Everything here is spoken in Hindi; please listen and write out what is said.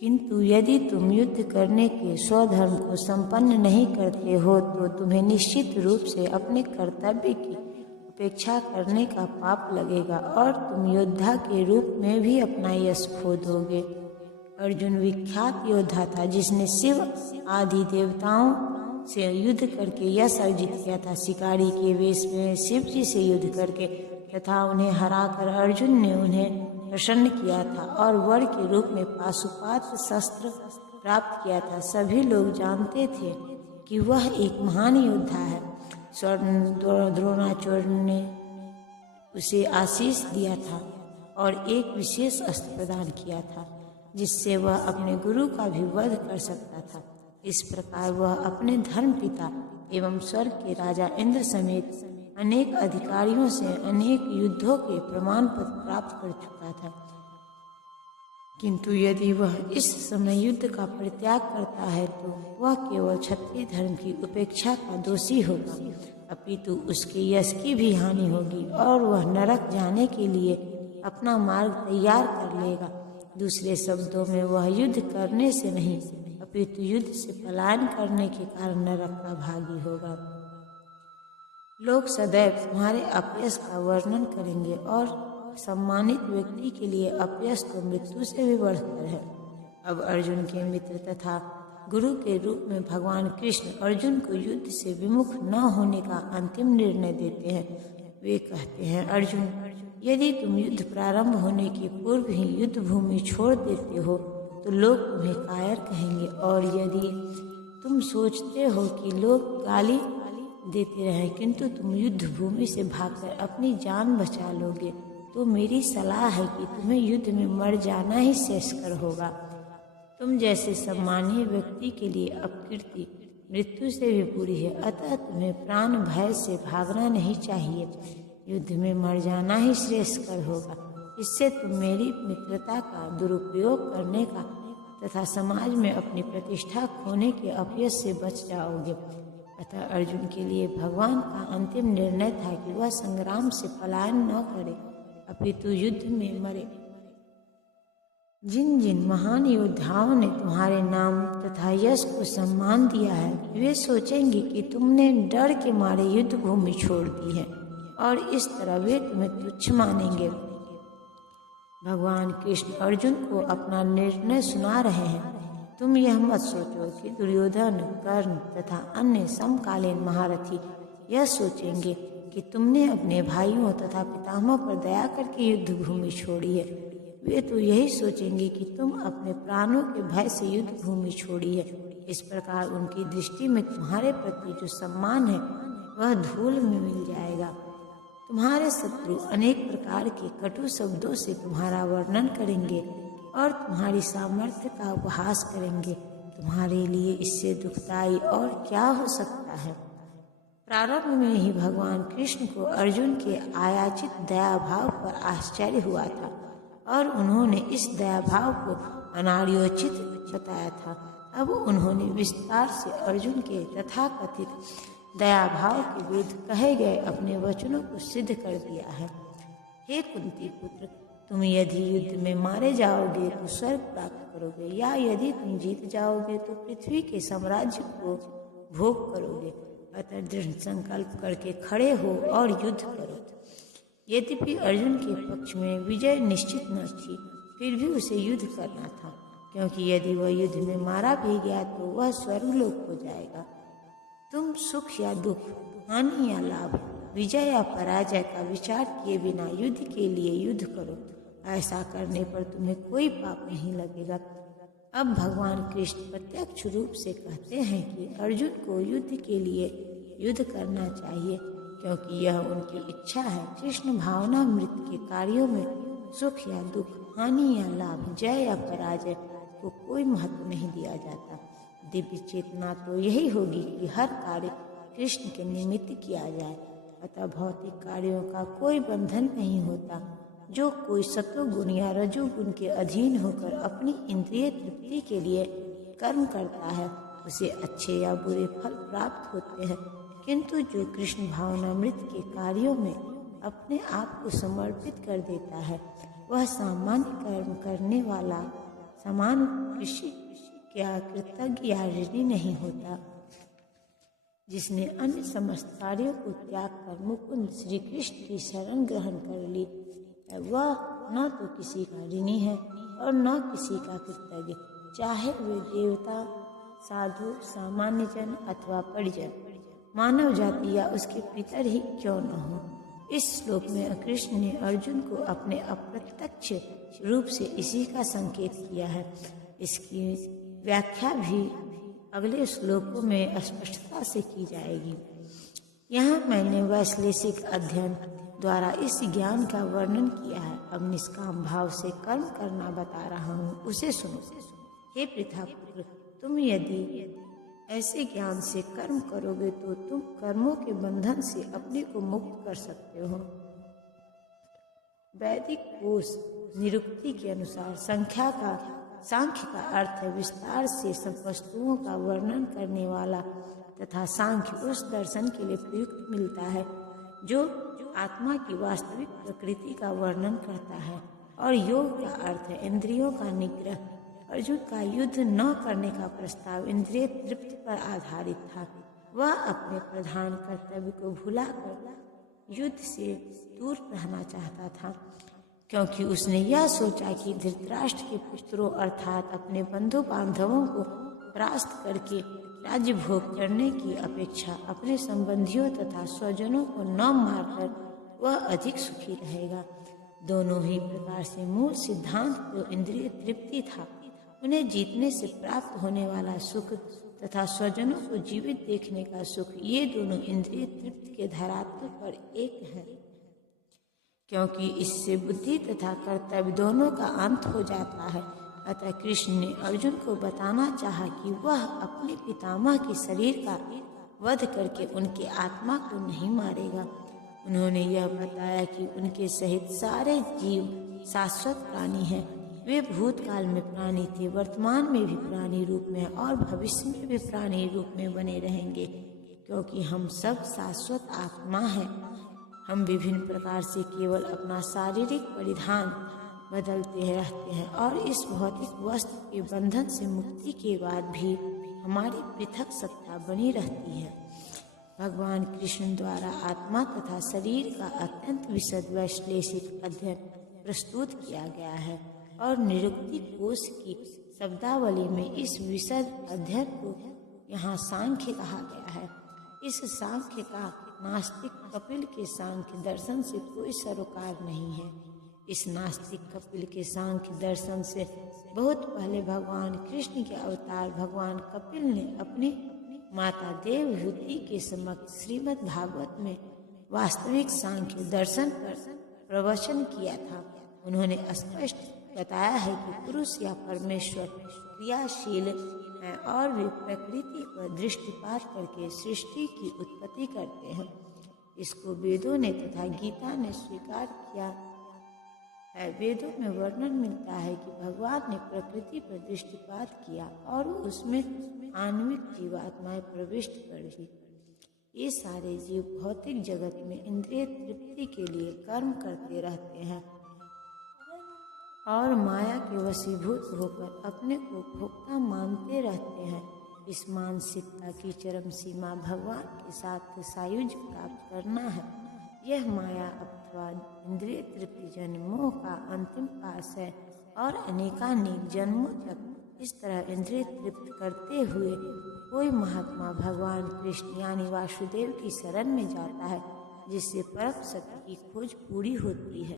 किंतु यदि तुम युद्ध करने के स्वधर्म को संपन्न नहीं करते हो तो तुम्हें निश्चित रूप से अपने कर्तव्य की उपेक्षा करने का पाप लगेगा और तुम योद्धा के रूप में भी अपना यश खो दोगे। अर्जुन विख्यात योद्धा था जिसने शिव आदि देवताओं से युद्ध करके यश अर्जित किया था। शिकारी के वेश में शिव जी से युद्ध करके तथा उन्हें हराकर अर्जुन ने उन्हें प्रसन्न किया था और वर के रूप में पाशुपात शस्त्र प्राप्त किया था। सभी लोग जानते थे कि वह एक महान योद्धा है। स्वर्ण द्रोणाचार्य ने उसे आशीष दिया था और एक विशेष अस्त्र प्रदान किया था जिससे वह अपने गुरु का भी वध कर सकता था। इस प्रकार वह अपने धर्म पिता एवं स्वर्ग के राजा इंद्र समेत अनेक अधिकारियों से अनेक युद्धों के प्रमाण पत्र प्राप्त कर चुका था। किंतु यदि वह इस समय युद्ध का परित्याग करता है तो वह केवल क्षत्रिय धर्म की उपेक्षा का दोषी होगा, अपितु उसके यश की भी हानि होगी और वह नरक जाने के लिए अपना मार्ग तैयार कर लेगा। दूसरे शब्दों में वह युद्ध करने से नहीं अपितु युद्ध से पलायन करने के कारण नरक का भागी होगा। लोग सदैव तुम्हारे अपयश का वर्णन करेंगे और सम्मानित व्यक्ति के लिए अपयश तो मृत्यु से भी बढ़कर है। अब अर्जुन के मित्र तथा गुरु के रूप में भगवान कृष्ण अर्जुन को युद्ध से विमुख न होने का अंतिम निर्णय देते हैं। वे कहते हैं, अर्जुन, यदि तुम युद्ध प्रारंभ होने के पूर्व ही युद्ध भूमि छोड़ देते हो तो लोग तुम्हें कायर कहेंगे, और यदि तुम सोचते हो कि लोग गाली देते रहें किंतु तुम युद्ध भूमि से भागकर अपनी जान बचा लोगे तो मेरी सलाह है कि तुम्हें युद्ध में मर जाना ही श्रेयस्कर होगा। तुम जैसे सम्मानीय व्यक्ति के लिए अपकीर्ति मृत्यु से भी बुरी है, अतः तुम्हें प्राण भय से भागना नहीं चाहिए। युद्ध में मर जाना ही श्रेयस्कर होगा। इससे तुम मेरी मित्रता का दुरुपयोग करने का तथा समाज में अपनी प्रतिष्ठा खोने के अपयश से बच जाओगे। अतः अर्जुन के लिए भगवान का अंतिम निर्णय था कि वह संग्राम से पलायन न करे अपितु युद्ध में मरे। जिन जिन महान योद्धाओं ने तुम्हारे नाम तथा यश को सम्मान दिया है वे सोचेंगे कि तुमने डर के मारे युद्ध भूमि छोड़ दी है और इस तरह वे तुम्हें तुच्छ मानेंगे। भगवान कृष्ण अर्जुन को अपना निर्णय सुना रहे हैं। तुम यह मत सोचो कि दुर्योधन, कर्ण तथा अन्य समकालीन महारथी यह सोचेंगे कि तुमने अपने भाइयों तथा पितामह पर दया करके युद्ध भूमि छोड़ी है। वे तो यही सोचेंगे कि तुम अपने प्राणों के भय से युद्ध भूमि छोड़ी है। इस प्रकार उनकी दृष्टि में तुम्हारे प्रति जो सम्मान है वह धूल में मिल जाएगा। तुम्हारे शत्रु अनेक प्रकार के कटु शब्दों से तुम्हारा वर्णन करेंगे और तुम्हारी सामर्थ्य का उपहास करेंगे। तुम्हारे लिए इससे दुखदाई और क्या हो सकता है। प्रारंभ में ही भगवान कृष्ण को अर्जुन के आयाचित दया भाव पर आश्चर्य हुआ था और उन्होंने इस दया भाव को अनार्योचित बताया था। अब उन्होंने विस्तार से अर्जुन के तथाकथित दया भाव के विरुद्ध कहे गए अपने वचनों को सिद्ध कर दिया है। हे कुंती पुत्र, तुम यदि युद्ध में मारे जाओगे तो स्वर्ग प्राप्त करोगे, या यदि तुम जीत जाओगे तो पृथ्वी के साम्राज्य को भोग करोगे। अतः दृढ़ संकल्प करके खड़े हो और युद्ध करो। यद्यपि अर्जुन के पक्ष में विजय निश्चित न थी, फिर भी उसे युद्ध करना था, क्योंकि यदि वह युद्ध में मारा भी गया तो वह स्वर्गलोक हो जाएगा। तुम सुख या दुख, हानि या लाभ, विजय या पराजय का विचार किए बिना युद्ध के लिए युद्ध करो। ऐसा करने पर तुम्हें कोई पाप नहीं लगेगा। अब भगवान कृष्ण प्रत्यक्ष रूप से कहते हैं कि अर्जुन को युद्ध के लिए युद्ध करना चाहिए, क्योंकि यह उनकी इच्छा है। कृष्ण भावनामृत के कार्यों में सुख या दुख, हानि या लाभ, जय या पराजय को कोई महत्व नहीं दिया जाता। दिव्य चेतना तो यही होगी कि हर कार्य कृष्ण के निमित्त किया जाए। अतः भौतिक कार्यों का कोई बंधन नहीं होता। जो कोई सत्वगुण या रजोगुण के अधीन होकर अपनी इंद्रिय तृप्ति के लिए कर्म करता है उसे अच्छे या बुरे फल प्राप्त होते हैं, किंतु जो कृष्ण भावनामृत के कार्यों में अपने आप को समर्पित कर देता है वह सामान्य कर्म करने वाला समान कृषि क्या कृतज्ञ या ऋणी नहीं होता। जिसने अन्य समस्त कार्यों को त्याग कर मुकुंद श्री कृष्ण की शरण ग्रहण कर ली, वह न तो किसी का ऋणी है और न किसी का कृतज्ञ, चाहे वे देवता, साधु, सामान्य जन अथवा परिजन, मानव जाति या उसके पितर ही क्यों न हो। इस श्लोक में कृष्ण ने अर्जुन को अपने अप्रत्यक्ष रूप से इसी का संकेत किया है। इसकी व्याख्या भी अगले श्लोकों में स्पष्टता से की जाएगी। यहाँ मैंने वैश्लेषिक अध्ययन द्वारा इस ज्ञान का वर्णन किया है। अब निष्काम भाव से कर्म करना बता रहा हूँ, उसे सुनो। हे पृथापुत्र, तुम यदि ऐसे ज्ञान से कर्म करोगे तो तुम कर्मों के बंधन से अपने को मुक्त कर सकते हो। वैदिक कोश निरुक्ति के अनुसार सांख्य का अर्थ है विस्तार से सब वस्तुओं का वर्णन करने वाला, तथा सांख्य उस दर्शन के लिए प्रयुक्त मिलता है जो आत्मा की वास्तविक प्रकृति का वर्णन करता है। और योग का अर्थ है इंद्रियों का निग्रह। अर्जुन का युद्ध न करने का प्रस्ताव इंद्रिय तृप्ति पर आधारित था। वह अपने प्रधान कर्तव्य को भुलाकर युद्ध से दूर रहना चाहता था, क्योंकि उसने यह सोचा कि धृतराष्ट्र के पुत्रों अर्थात अपने बंधु बांधवों को परास्त करके राज्य भोग करने की अपेक्षा अपने संबंधियों तथा स्वजनों को न मारकर वह अधिक सुखी रहेगा। दोनों ही प्रकार से मूल सिद्धांत तो इंद्रिय तृप्ति था। उन्हें जीतने से प्राप्त होने वाला सुख तथा स्वजनों को जीवित देखने का सुख, ये दोनों इंद्रिय तृप्ति के धरातल पर एक है, क्योंकि इससे बुद्धि तथा कर्तव्य दोनों का अंत हो जाता है। अतः कृष्ण ने अर्जुन को बताना चाहा कि वह अपने पितामह के शरीर का वध करके उनके आत्मा को नहीं मारेगा। उन्होंने यह बताया कि उनके सहित सारे जीव शाश्वत प्राणी हैं। वे भूतकाल में प्राणी थे, वर्तमान में भी प्राणी रूप में और भविष्य में भी प्राणी रूप में बने रहेंगे, क्योंकि हम सब शाश्वत आत्मा हैं। हम विभिन्न प्रकार से केवल अपना शारीरिक परिधान बदलते रहते हैं और इस भौतिक वस्तु के बंधन से मुक्ति के बाद भी हमारी पृथक सत्ता बनी रहती है। भगवान कृष्ण द्वारा आत्मा तथा शरीर का अत्यंत विशद वैश्लेषिक अध्ययन प्रस्तुत किया गया है और निरुक्ति कोश की शब्दावली में इस विशद अध्ययन को यहाँ सांख्य कहा गया है। इस सांख्य का नास्तिक कपिल के सांख्य दर्शन से कोई सरोकार नहीं है। इस नास्तिक कपिल के सांख्य दर्शन से बहुत पहले भगवान कृष्ण के अवतार भगवान कपिल ने अपनी माता देवहूति के समक्ष श्रीमद् भागवत में वास्तविक सांख्य दर्शन पर प्रवचन किया था। उन्होंने स्पष्ट बताया है कि पुरुष या परमेश्वर क्रियाशील हैं और वे प्रकृति पर दृष्टिपात करके सृष्टि की उत्पत्ति करते हैं। इसको वेदों ने तथा गीता ने स्वीकार किया है। वेदों में वर्णन मिलता है कि भगवान ने प्रकृति पर दृष्टिपात किया और उसमें आणविक जीवात्माएं प्रविष्ट कर दी। ये सारे जीव भौतिक जगत में इंद्रिय तृप्ति के लिए कर्म करते रहते हैं और माया के वशीभूत होकर अपने को भोक्ता मानते रहते हैं। इस मानसिकता की चरम सीमा भगवान के साथ सायुज्य प्राप्त करना है। यह माया अथवा इंद्रिय तृप्ति जन्य मोह का अंतिम पास है और अनेकानेक जन्मों तक इस तरह इंद्रिय तृप्त करते हुए कोई महात्मा भगवान कृष्ण यानी वासुदेव की शरण में जाता है, जिससे परम सत्य की खोज पूरी होती है।